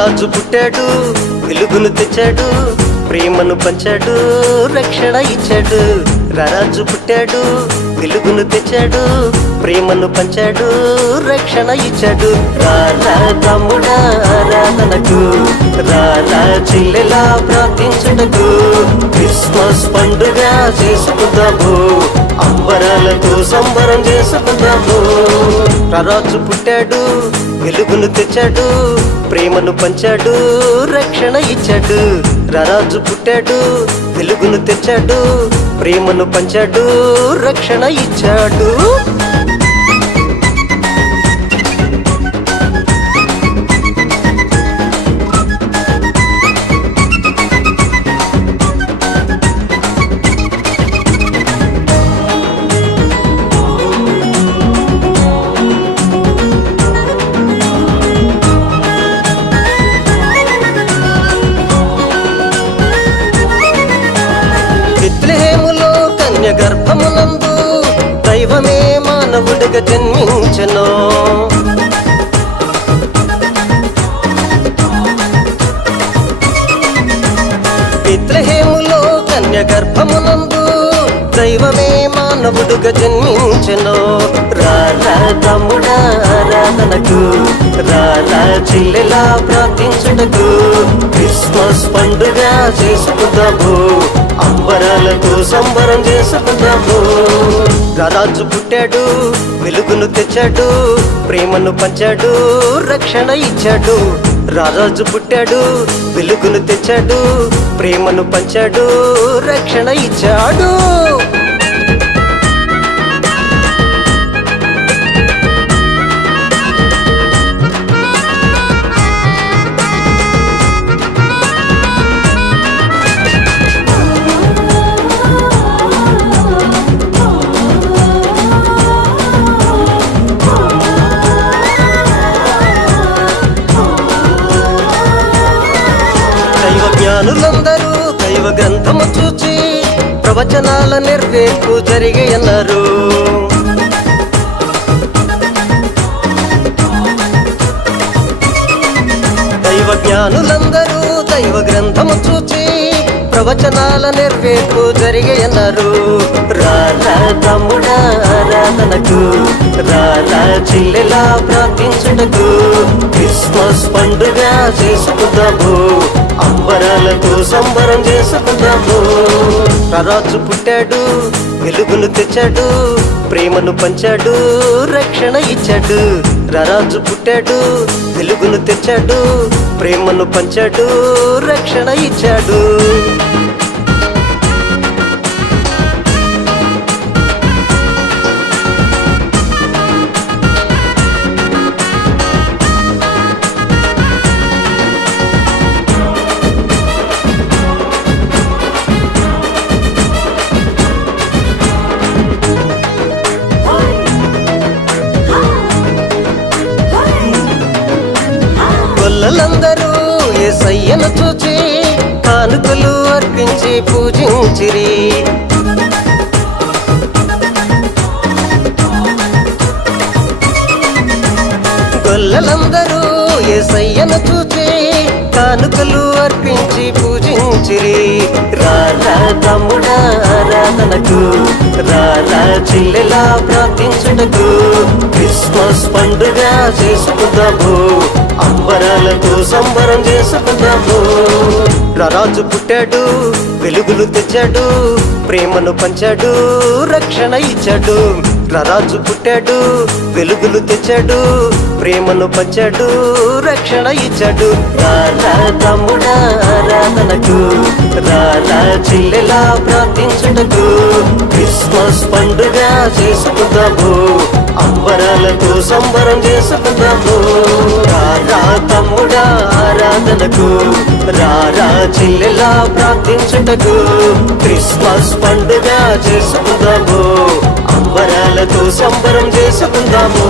రాజు పుట్టాడు వెలుగును తెచ్చాడు ప్రేమను పంచాడు రక్షణ ఇచ్చాడు. రారాజు పుట్టాడు వెలుగును తెచ్చాడు ప్రేమను పంచాడు రక్షణ ఇచ్చాడు. రారా తమ్ముడా ఆరాధనకు రారా చెల్లెలా ప్రార్థించుటకు క్రిస్మస్ పండుగ చేసుకుందాము అంబరాలతో సంబరం చేసుకుందాము. రారాజు పుట్టాడు వెలుగును తెచ్చాడు ప్రేమను పంచాడు రక్షణ ఇచ్చాడు రారాజు పుట్టాడు వెలుగును తెచ్చాడు ప్రేమను పంచాడు రక్షణ ఇచ్చాడు. మానవుడిగా పిత్రహేములో కన్యగర్భమునందు దైవమే మానవుడుగా జన్మించను. రారా తమ్ముడా ఆరాధనకు రారా చెల్లెలా ప్రార్థించుటకు. క్రిస్మస్ పండుగ చేసుకుందాము. అంబరాలతో సంబరం చేసుకుందాము. రారాజు పుట్టాడు వెలుగును తెచ్చాడు ప్రేమను పంచాడు రక్షణ ఇచ్చాడు. రారాజు పుట్టాడు వెలుగును తెచ్చాడు ప్రేమను పంచాడు రక్షణ ఇచ్చాడు. చూచి ప్రవచనాల నెరవేర్పు జరిగే అన్నారు దైవ జ్ఞానులందరూ దైవ గ్రంథము చూచి ప్రవచనాల నిర్వేపు జరిగేయన్నారు రారా తమ్ముడా ఆరాధనకు రారా చెల్లెలా ప్రార్థించుటకు క్రిస్మస్ పండుగ చేసుకుందాము అంబరాలతో సంబరం చేసుకుందాము. రారాజు పుట్టాడు వెలుగును తెచ్చాడు ప్రేమను పంచాడు రక్షణ ఇచ్చాడు. రారాజు పుట్టాడు వెలుగును తెచ్చాడు ప్రేమను పంచాడు రక్షణ ఇచ్చాడు. గొల్లలందరూ ఏసయ్యను చూచి కానుకలు అర్పించి పూజించిరి. గొల్లలందరూ ఏసయ్యను చూచి కానుకలు అర్పించి పూజించిరి. రారా తమ్ముడా ఆరాధనకు రారా చెల్లెలా ప్రార్థించుటకు క్రిస్మస్ పండుగ చేసుకుందాము. అంబరాలతో సంబరం చేసుకుందాము రారాజు పుట్టాడు వెలుగులు తెచ్చాడు ప్రేమను పంచాడు రక్షణ ఇచ్చాడు. రారాజు పుట్టాడు వెలుగులు తెచ్చాడు ప్రేమను పంచాడు రక్షణ ఇచ్చాడు. రారా తమ్ముడా ఆరాధనకు రారా చెల్లెలా ప్రార్థించుటకు క్రిస్మస్ పండుగ చేసుకుందాము. అంబరాలతో సంబరం చేసుకుందాము. ప్రార్థనకు రారా చెల్లెలా ప్రార్థించుటకు క్రిస్మస్ పండుగ చేసుకుందాము అంబరాలతో సంబరం చేసుకుందాము.